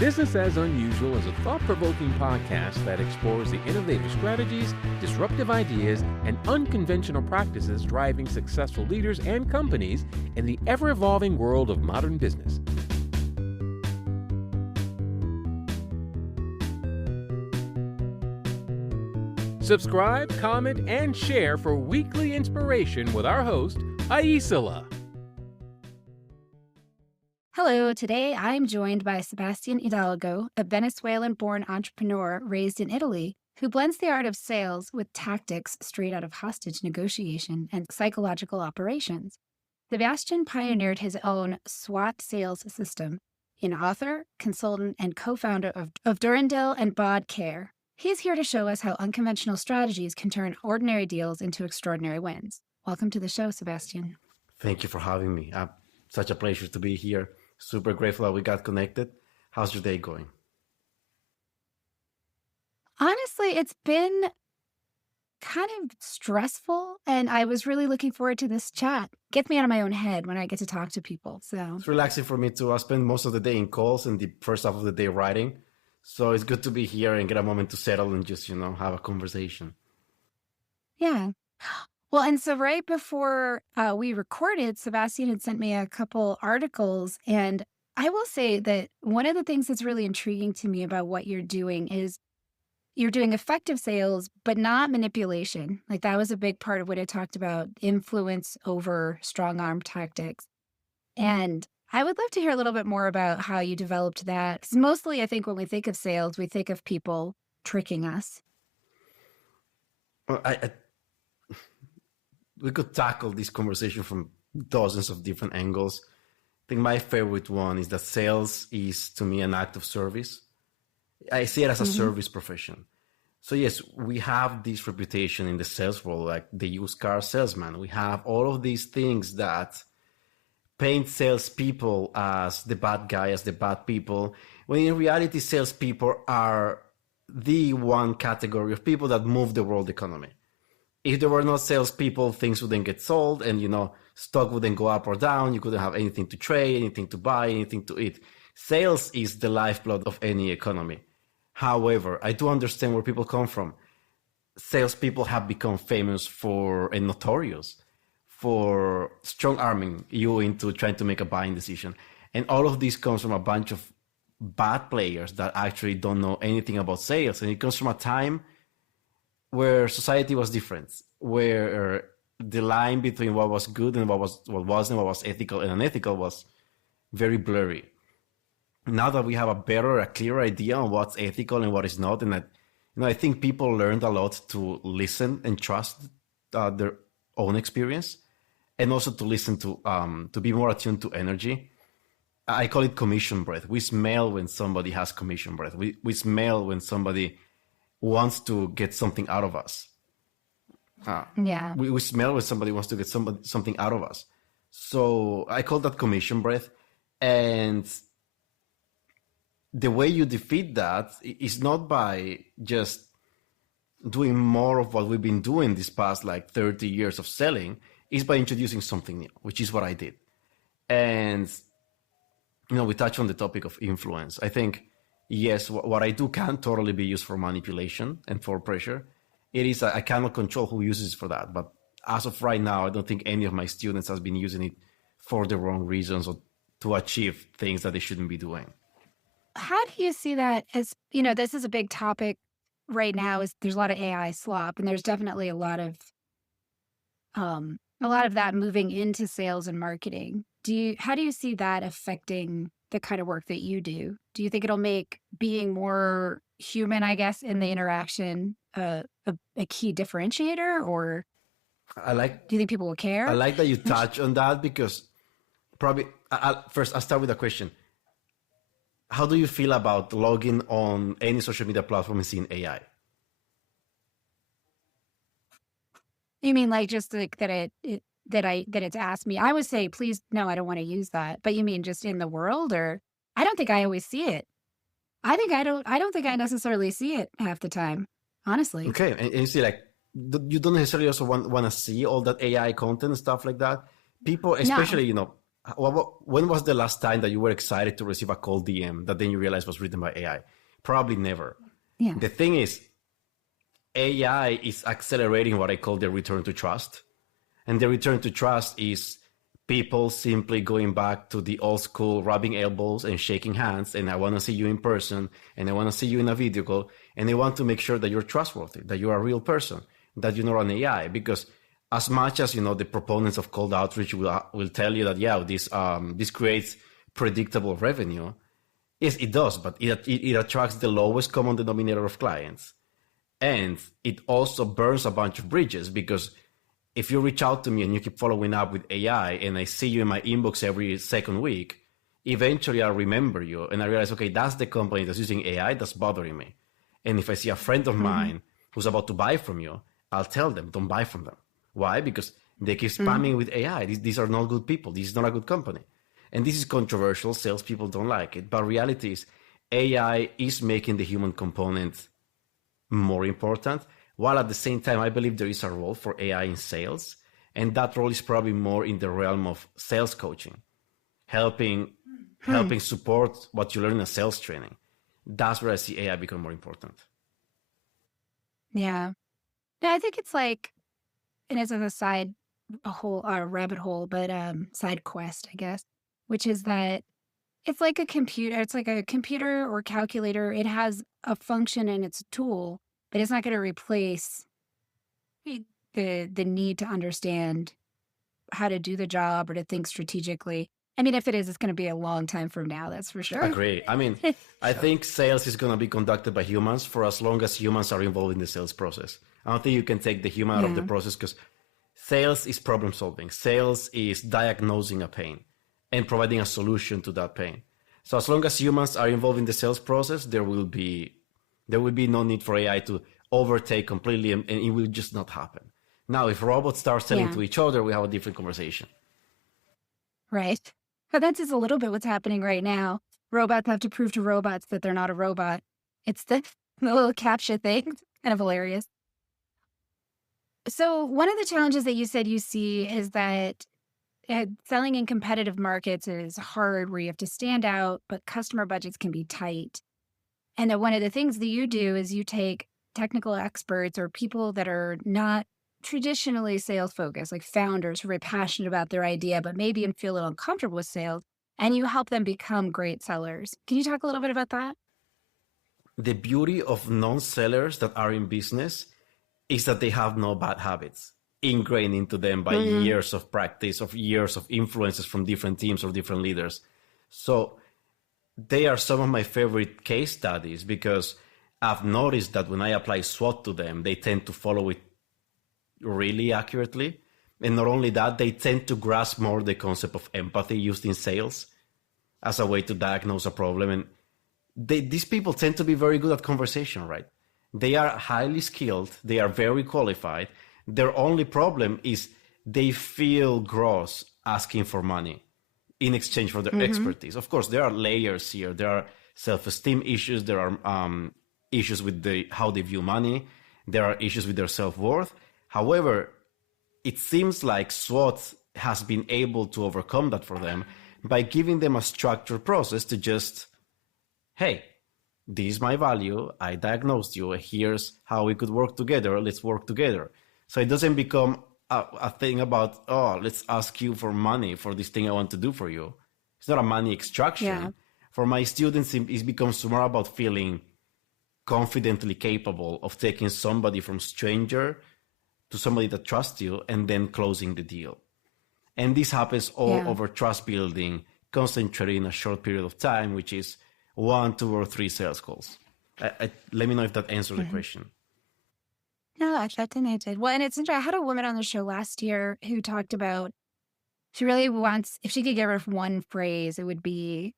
Business as Unusual is a thought-provoking podcast that explores the innovative strategies, disruptive ideas, and unconventional practices driving successful leaders and companies in the ever-evolving world of modern business. Subscribe, comment, and share for weekly inspiration with our host, Aicila. Hello, today I'm joined by Sebastian Hidalgo, a Venezuelan-born entrepreneur raised in Italy who blends the art of sales with tactics straight out of hostage negotiation and psychological operations. Sebastian pioneered his own SWAT sales system, an author, consultant, and co-founder of Durandal and Bod Care. He's here to show us how unconventional strategies can turn ordinary deals into extraordinary wins. Welcome to the show, Sebastian. Thank you for having me. Such a pleasure to be here. Super grateful that we got connected. How's your day going? Honestly, it's been kind of stressful, and I was really looking forward to this chat. Gets me out of my own head when I get to talk to people. So it's relaxing for me too. I spend most of the day in calls and the first half of the day writing. So it's good to be here and get a moment to settle and just, have a conversation. Yeah. Well, and so right before we recorded, Sebastian had sent me a couple articles, and I will say that one of the things that's really intriguing to me about what you're doing is you're doing effective sales, but not manipulation. Like that was a big part of what I talked about, influence over strong arm tactics. And I would love to hear a little bit more about how you developed that. Because mostly I think when we think of sales, we think of people tricking us. Well, we could tackle this conversation from dozens of different angles. I think my favorite one is that sales is, to me, an act of service. I see it as a service profession. So yes, we have this reputation in the sales world, like the used car salesman. We have all of these things that paint salespeople as the bad guy, as the bad people, when in reality, salespeople are the one category of people that move the world economy. If there were not salespeople, things wouldn't get sold and, stock wouldn't go up or down. You couldn't have anything to trade, anything to buy, anything to eat. Sales is the lifeblood of any economy. However, I do understand where people come from. Salespeople have become famous for and notorious for strong arming you into trying to make a buying decision. And all of this comes from a bunch of bad players that actually don't know anything about sales. And it comes from a time where society was different, where the line between what was good and what wasn't, what was ethical and unethical was very blurry. Now that we have a clearer idea on what's ethical and what is not, and that, I think people learned a lot to listen and trust their own experience, and also to listen to be more attuned to energy. I call it commission breath. We smell when somebody has commission breath. We smell when somebody wants to get something out of us. We smell when somebody wants to get something out of us. So I call that commission breath. And the way you defeat that is not by just doing more of what we've been doing this past 30 years of selling, is by introducing something new, which is what I did. And, we touch on the topic of influence. I think, yes, what I do can totally be used for manipulation and for pressure. It is, I cannot control who uses it for that. But as of right now, I don't think any of my students has been using it for the wrong reasons or to achieve things that they shouldn't be doing. How do you see that as, this is a big topic right now, is there's a lot of AI slop, and there's definitely a lot of that moving into sales and marketing. How do you see that affecting the kind of work that you do? Do you think it'll make being more human, I guess, in the interaction a key differentiator, or do you think people will care? I like that you touch on that, because probably first I'll start with a question. How do you feel about logging on any social media platform and seeing AI? You mean just that it's asked me? I would say, please, no, I don't want to use that. But you mean just in the world, or I don't think I always see it. I don't think I necessarily see it half the time, honestly. Okay, and you see, you don't necessarily also want to see all that AI content and stuff like that. People, especially, when was the last time that you were excited to receive a cold DM that then you realized was written by AI? Probably never. Yeah. The thing is, AI is accelerating what I call the return to trust. And the return to trust is people simply going back to the old school rubbing elbows and shaking hands. And I want to see you in person, and I want to see you in a video call. And they want to make sure that you're trustworthy, that you're a real person, that you're not an AI. Because as much as, the proponents of cold outreach will tell you that, this creates predictable revenue. Yes, it does, but it attracts the lowest common denominator of clients. And it also burns a bunch of bridges, because if you reach out to me and you keep following up with AI and I see you in my inbox every second week, eventually I'll remember you and I realize, okay, that's the company that's using AI that's bothering me. And if I see a friend of mine who's about to buy from you, I'll tell them, don't buy from them. Why? Because they keep spamming with AI. These are not good people. This is not a good company. And this is controversial. Salespeople don't like it. But reality is AI is making the human component more important, while at the same time, I believe there is a role for AI in sales. And that role is probably more in the realm of sales coaching, helping support what you learn in a sales training. That's where I see AI become more important. Yeah. I think it's like, and it's a rabbit hole, but side quest, I guess, which is that it's like a computer. It's like a computer or calculator. It has a function and it's a tool, but it's not going to replace the need to understand how to do the job or to think strategically. I mean, if it is, it's going to be a long time from now. That's for sure. Agree. I mean, I think sales is going to be conducted by humans for as long as humans are involved in the sales process. I don't think you can take the human out of the process, because sales is problem solving. Sales is diagnosing a pain and providing a solution to that pain. So as long as humans are involved in the sales process, there will be no need for AI to overtake completely, and it will just not happen. Now, if robots start selling to each other, we have a different conversation. Right. But that's just a little bit what's happening right now. Robots have to prove to robots that they're not a robot. It's the little CAPTCHA thing. Kind of hilarious. So one of the challenges that you said you see is that selling in competitive markets is hard, where you have to stand out, but customer budgets can be tight. And that one of the things that you do is you take technical experts or people that are not traditionally sales focused, like founders who are very passionate about their idea, but maybe feel a little uncomfortable with sales, and you help them become great sellers. Can you talk a little bit about that? The beauty of non-sellers that are in business is that they have no bad habits ingrained into them by years of practice, of years of influences from different teams or different leaders. So they are some of my favorite case studies, because I've noticed that when I apply SWAT to them, they tend to follow it really accurately. And not only that, they tend to grasp more the concept of empathy used in sales as a way to diagnose a problem. And these people tend to be very good at conversation, right? They are highly skilled. They are very qualified. Their only problem is they feel gross asking for money in exchange for their expertise. Of course, there are layers here. There are self-esteem issues. There are issues with how they view money. There are issues with their self-worth. However, it seems like SWAT has been able to overcome that for them by giving them a structured process to just, hey, this is my value. I diagnosed you. Here's how we could work together. Let's work together. So it doesn't become a thing about, let's ask you for money for this thing I want to do for you. It's not a money extraction. Yeah. For my students, it becomes more about feeling confidently capable of taking somebody from stranger to somebody that trusts you and then closing the deal. And this happens all over trust building, concentrated in a short period of time, which is 1, 2, or 3 sales calls. Let me know if that answers the question. No, I thought it did. Well, and it's interesting. I had a woman on the show last year who talked about, she really wants, if she could get rid of one phrase, it would be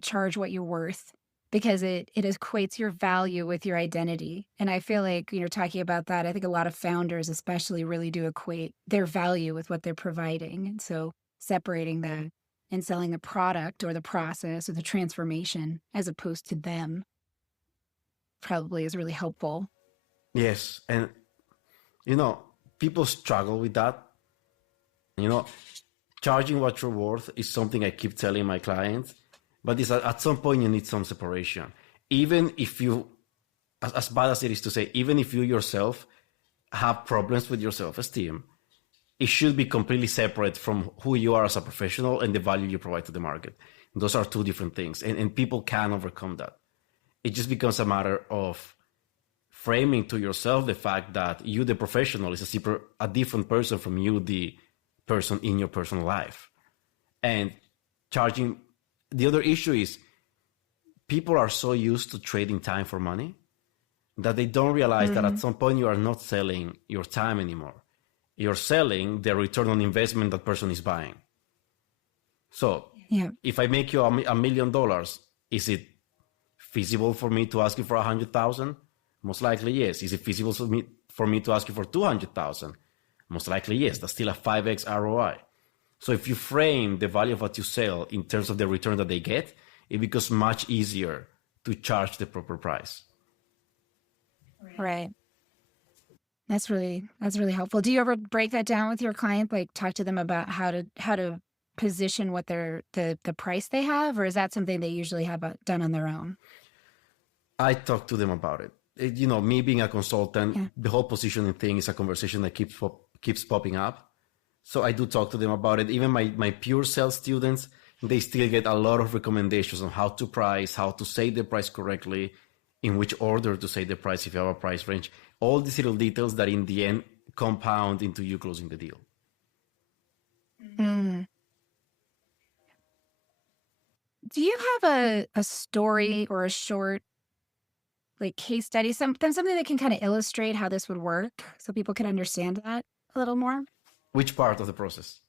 charge what you're worth, because it equates your value with your identity. And I feel like, talking about that, I think a lot of founders especially really do equate their value with what they're providing. And so separating that and selling the product or the process or the transformation as opposed to them probably is really helpful. Yes. And, people struggle with that. charging what you're worth is something I keep telling my clients, but it's at some point you need some separation. Even if you, as bad as it is to say, even if you yourself have problems with your self-esteem, it should be completely separate from who you are as a professional and the value you provide to the market. Those are two different things, and people can overcome that. It just becomes a matter of framing to yourself the fact that you, the professional, is a different person from you, the person in your personal life. And charging, the other issue is people are so used to trading time for money that they don't realize that at some point you are not selling your time anymore. You're selling the return on investment that person is buying. So if I make you $1 million, is it feasible for me to ask you for 100,000? Most likely, yes. Is it feasible for me to ask you for 200,000? Most likely, yes. That's still a 5x ROI. So if you frame the value of what you sell in terms of the return that they get, it becomes much easier to charge the proper price. Right. That's really helpful. Do you ever break that down with your client? Like talk to them about how to position what the price they have, or is that something they usually have done on their own? I talk to them about it. Me being a consultant, the whole positioning thing is a conversation that keeps popping up. So I do talk to them about it. Even my pure sales students, they still get a lot of recommendations on how to price, how to say the price correctly, in which order to say the price if you have a price range. All these little details that in the end compound into you closing the deal. Mm. Do you have a story or a short case study, something that can kind of illustrate how this would work so people can understand that a little more? Which part of the process?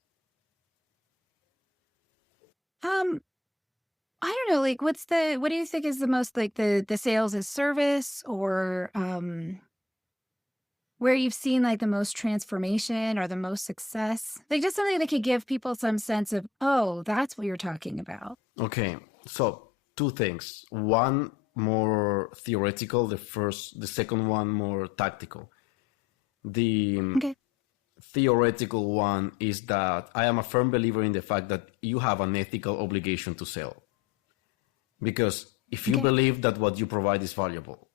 I don't know, what do you think is the most the sales as service, or where you've seen the most transformation or the most success? Just something that could give people some sense of, oh, that's what you're talking about. Okay. So 2 things. One more theoretical, the second one more tactical. The theoretical one is that I am a firm believer in the fact that you have an ethical obligation to sell. Because if you believe that what you provide is valuable,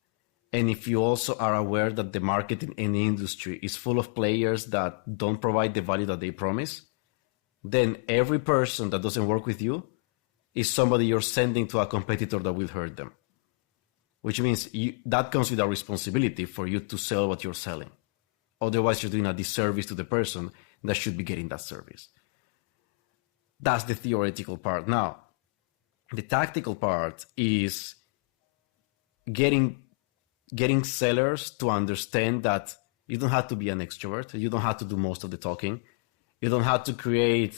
and if you also are aware that the market in any industry is full of players that don't provide the value that they promise, then every person that doesn't work with you is somebody you're sending to a competitor that will hurt them. Which means that comes with a responsibility for you to sell what you're selling. Otherwise, you're doing a disservice to the person that should be getting that service. That's the theoretical part. Now, the tactical part is getting sellers to understand that you don't have to be an extrovert. You don't have to do most of the talking. You don't have to create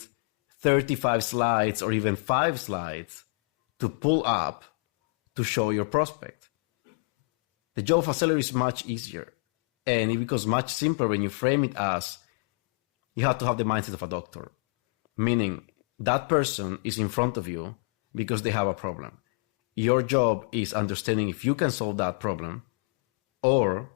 35 slides or even 5 slides to pull up to show your prospect. The job of a seller is much easier, and it becomes much simpler when you frame it as you have to have the mindset of a doctor, meaning that person is in front of you because they have a problem. Your job is understanding if you can solve that problem or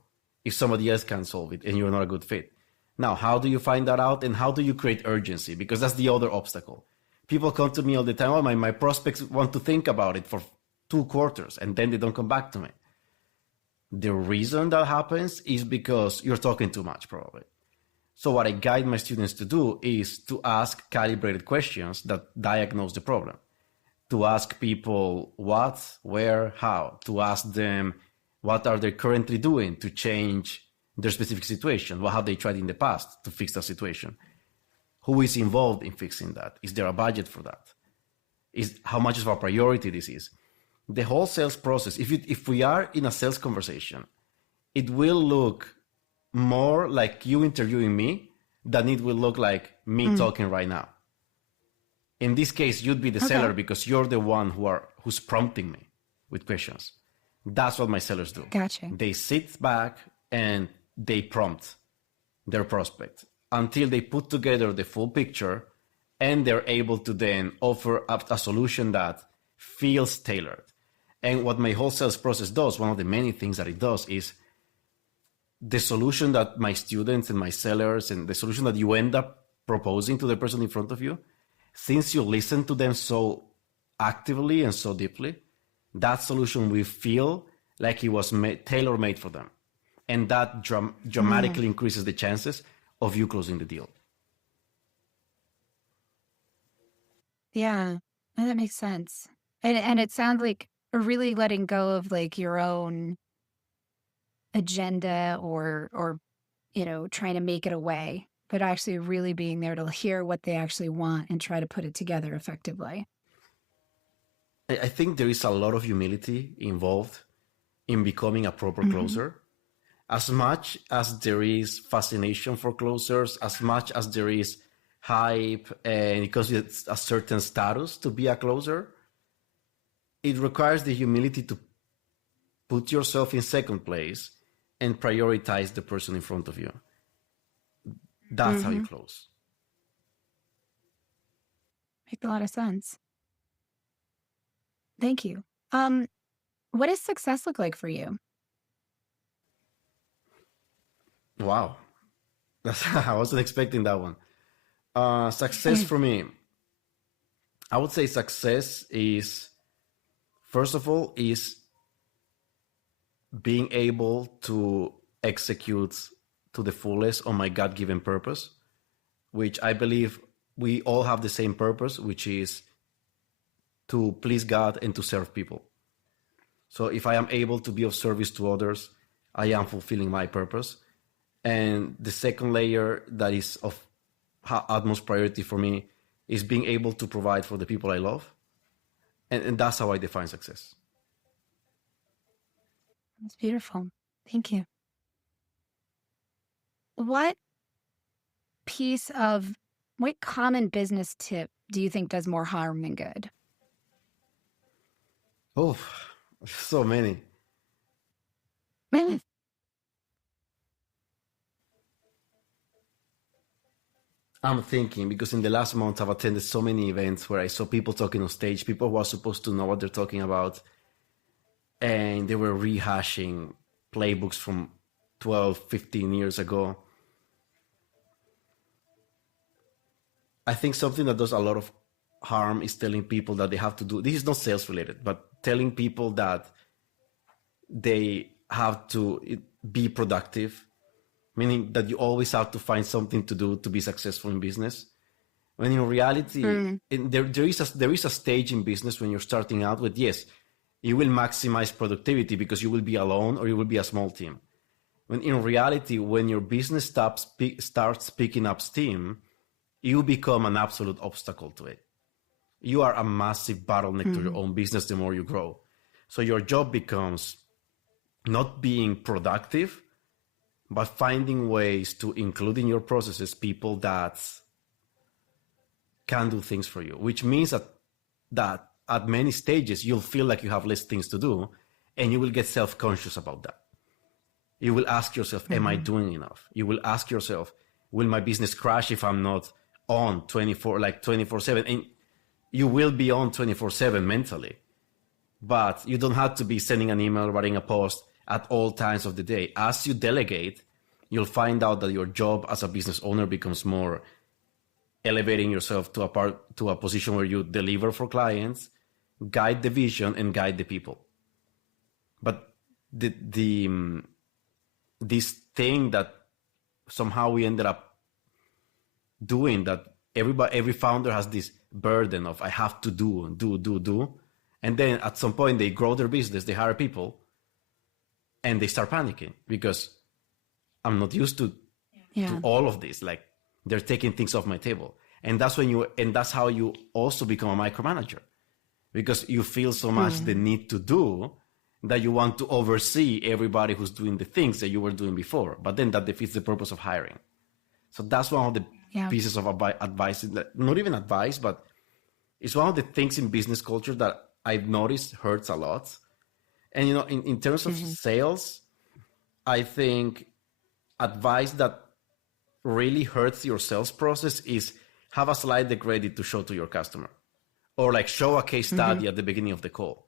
if somebody else can solve it and you're not a good fit. Now, how do you find that out, and how do you create urgency? Because that's the other obstacle. People come to me all the time, oh, my prospects want to think about it for 2 quarters and then they don't come back to me. The reason that happens is because you're talking too much, probably. So what I guide my students to do is to ask calibrated questions that diagnose the problem. To ask people what, where, how. To ask them what are they currently doing to change their specific situation. What have they tried in the past to fix that situation? Who is involved in fixing that? Is there a budget for that? How much of a priority this is? The whole sales process, if we are in a sales conversation, it will look more like you interviewing me than it will look like me talking right now. In this case, you'd be the seller because you're the one who's prompting me with questions. That's what my sellers do. Gotcha. They sit back and they prompt their prospect until they put together the full picture, and they're able to then offer up a solution that feels tailored. And what my whole sales process does, one of the many things that it does, is the solution that my students and my sellers and the solution that you end up proposing to the person in front of you since you listen to them so actively and so deeply, that solution will feel like it was tailor-made for them. And that dramatically increases the chances of you closing the deal. Yeah, that makes sense. And it sounds like really letting go of like your own agenda or trying to make it a way, but actually really being there to hear what they actually want and try to put it together effectively. I think there is a lot of humility involved in becoming a proper closer. As much as there is fascination for closers, as much as there is hype and because it's a certain status to be a closer, it requires the humility to put yourself in second place and prioritize the person in front of you. That's how you close. Makes a lot of sense. Thank you. What does success look like for you? Wow. I wasn't expecting that one. Success for me, I would say success is, first of all, is being able to execute to the fullest on my God-given purpose, which I believe we all have the same purpose, which is to please God and to serve people. So if I am able to be of service to others, I am fulfilling my purpose. And the second layer that is of utmost priority for me is being able to provide for the people I love. And that's how I define success. That's beautiful. Thank you. What common business tip do you think does more harm than good? Oh, so many. I'm thinking because in the last month I've attended so many events where I saw people talking on stage, people who are supposed to know what they're talking about, and they were rehashing playbooks from 12, 15 years ago. I think something that does a lot of harm is telling people that they have to do, this is not sales related, but telling people that they have to be productive, meaning that you always have to find something to do to be successful in business. When in reality, there is a stage in business when you're starting out with, yes, you will maximize productivity because you will be alone or you will be a small team. When in reality, when your business starts picking up steam, you become an absolute obstacle to it. You are a massive bottleneck to your own business the more you grow. So your job becomes not being productive, but finding ways to include in your processes people that can do things for you, which means that at many stages, you'll feel like you have less things to do, and you will get self-conscious about that. You will ask yourself, am I doing enough? You will ask yourself, will my business crash if I'm not on 24/7? And you will be on 24/7 mentally, but you don't have to be sending an email, writing a post at all times of the day. As you delegate, you'll find out that your job as a business owner becomes more elevating yourself to a position where you deliver for clients, guide the vision, and guide the people. But this thing that somehow we ended up doing, that every founder has this burden of I have to do. And then at some point they grow their business, they hire people, and they start panicking because I'm not used to all of this. Like, they're taking things off my table. And that's how you also become a micromanager, because you feel so much the need to do that you want to oversee everybody who's doing the things that you were doing before. But then that defeats the purpose of hiring. So that's one of the pieces of advice, not even advice, but it's one of the things in business culture that I've noticed hurts a lot. And, in terms of sales, I think advice that really hurts your sales process is have a slide deck ready to show to your customer, or like show a case study at the beginning of the call.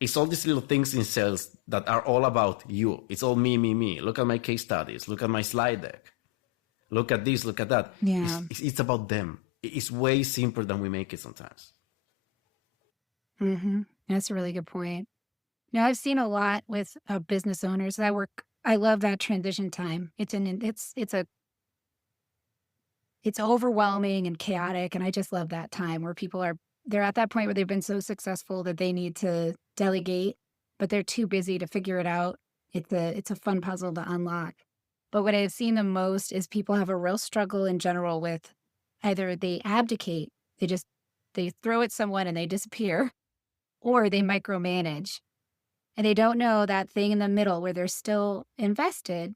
It's all these little things in sales that are all about you. It's all me. Look at my case studies. Look at my slide deck. Look at this, look at that. Yeah. It's about them. it's way simpler than we make it sometimes. That's a really good point. Now, I've seen a lot with business owners that work. I love that transition time. It's overwhelming and chaotic, and I just love that time where they're at that point where they've been so successful that they need to delegate, but they're too busy to figure it out. It's a fun puzzle to unlock. But what I've seen the most is people have a real struggle in general with either they abdicate, they throw at someone and they disappear, or they micromanage. And they don't know that thing in the middle where they're still invested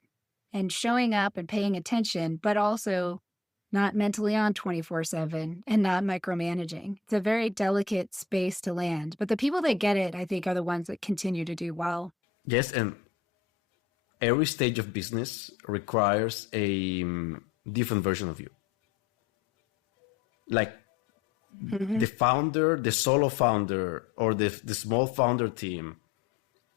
and showing up and paying attention, but also not mentally on 24/7 and not micromanaging. It's a very delicate space to land. But the people that get it, I think, are the ones that continue to do well. Yes, and every stage of business requires a different version of you. Like the founder, the solo founder, or the small founder team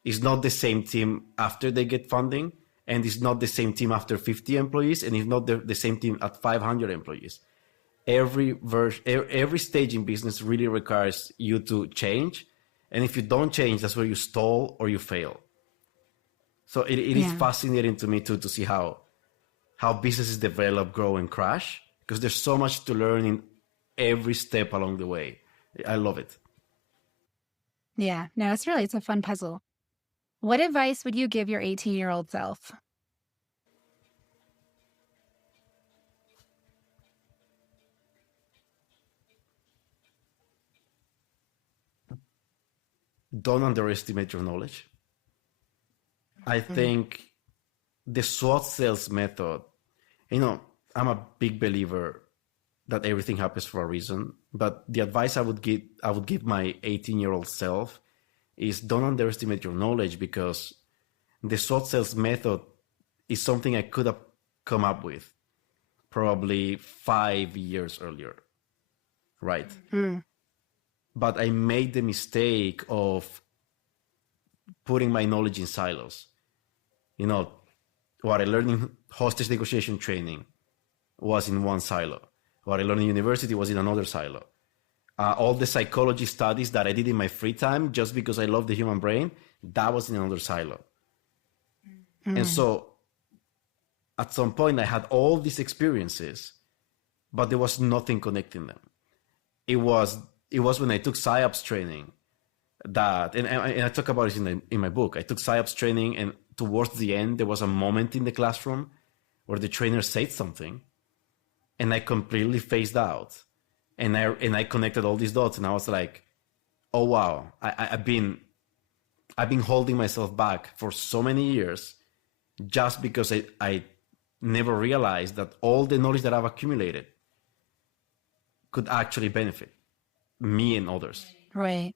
is not the same team after they get funding, and it's not the same team after 50 employees, and it's not the same team at 500 employees. Every stage in business really requires you to change, and if you don't change, that's where you stall or you fail. So it is fascinating to me to see how businesses develop, grow, and crash, because there's so much to learn in every step along the way. I love it. Yeah, no, it's a fun puzzle. What advice would you give your 18-year-old self? Don't underestimate your knowledge. I think the SWAT sales method, I'm a big believer that everything happens for a reason. But the advice I would give my 18-year-old self is don't underestimate your knowledge, because the SWOT sales method is something I could have come up with probably 5 years earlier, right? But I made the mistake of putting my knowledge in silos. What I learned in hostage negotiation training was in one silo. What I learned in university was in another silo. All the psychology studies that I did in my free time, just because I love the human brain, that was in another silo. And so at some point I had all these experiences, but there was nothing connecting them. It was when I took PsyOps training that, and I talk about it in my book. I took PsyOps training, and towards the end, there was a moment in the classroom where the trainer said something, and I completely phased out. And I connected all these dots, and I was like, "Oh wow! I've been holding myself back for so many years, just because I never realized that all the knowledge that I've accumulated could actually benefit me and others." Right.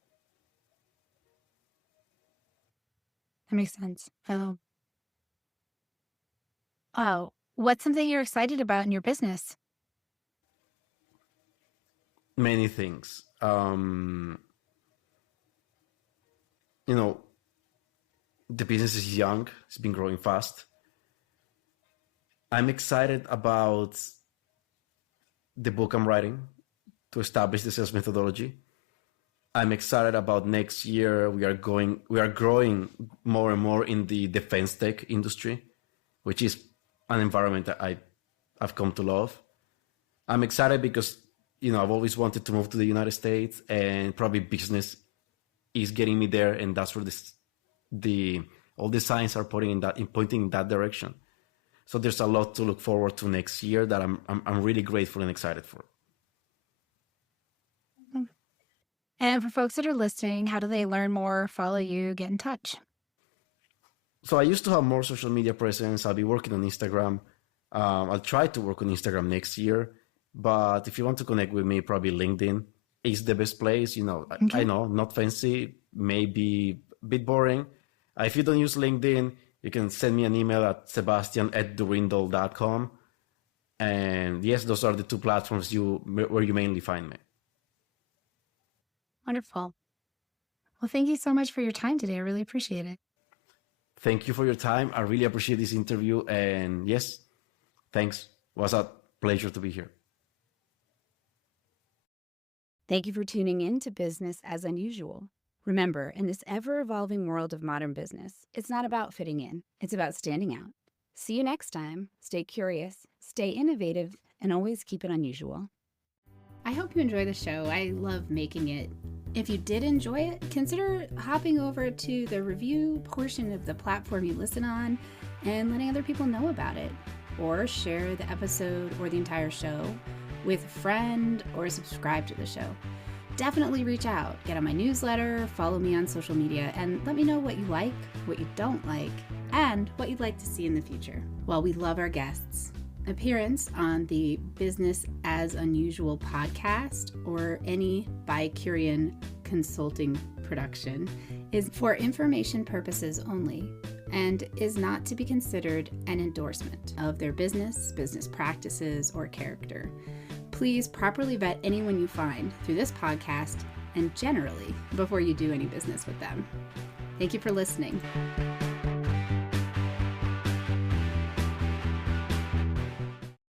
That makes sense. Oh, what's something you're excited about in your business? Many things. The business is young. It's been growing fast. I'm excited about the book I'm writing to establish the sales methodology. I'm excited about next year. We are growing more and more in the defense tech industry, which is an environment that I've come to love. I'm excited because I've always wanted to move to the United States, and probably business is getting me there, and that's where all the signs are pointing in that direction. So there's a lot to look forward to next year that I'm really grateful and excited for. And for folks that are listening, how do they learn more, follow you, get in touch? So I used to have more social media presence. I'll be working on Instagram. I'll try to work on Instagram next year. But if you want to connect with me, probably LinkedIn is the best place. Okay. I know, not fancy, maybe a bit boring. If you don't use LinkedIn, you can send me an email at sebastian@durindal.com. And yes, those are the two platforms where you mainly find me. Wonderful. Well, thank you so much for your time today. I really appreciate it. Thank you for your time. I really appreciate this interview. And yes, thanks. It was a pleasure to be here. Thank you for tuning in to Business as Unusual. Remember, in this ever-evolving world of modern business, it's not about fitting in, it's about standing out. See you next time. Stay curious, stay innovative, and always keep it unusual. I hope you enjoy the show. I love making it. If you did enjoy it, consider hopping over to the review portion of the platform you listen on and letting other people know about it. Or share the episode or the entire show with a friend or subscribe to the show. Definitely reach out, get on my newsletter, follow me on social media, and let me know what you like, what you don't like, and what you'd like to see in the future. Well, we love our guests. Appearance on the Business as Unusual podcast or any Bicurean consulting production is for information purposes only and is not to be considered an endorsement of their business practices, or character. Please properly vet anyone you find through this podcast and generally before you do any business with them. Thank you for listening.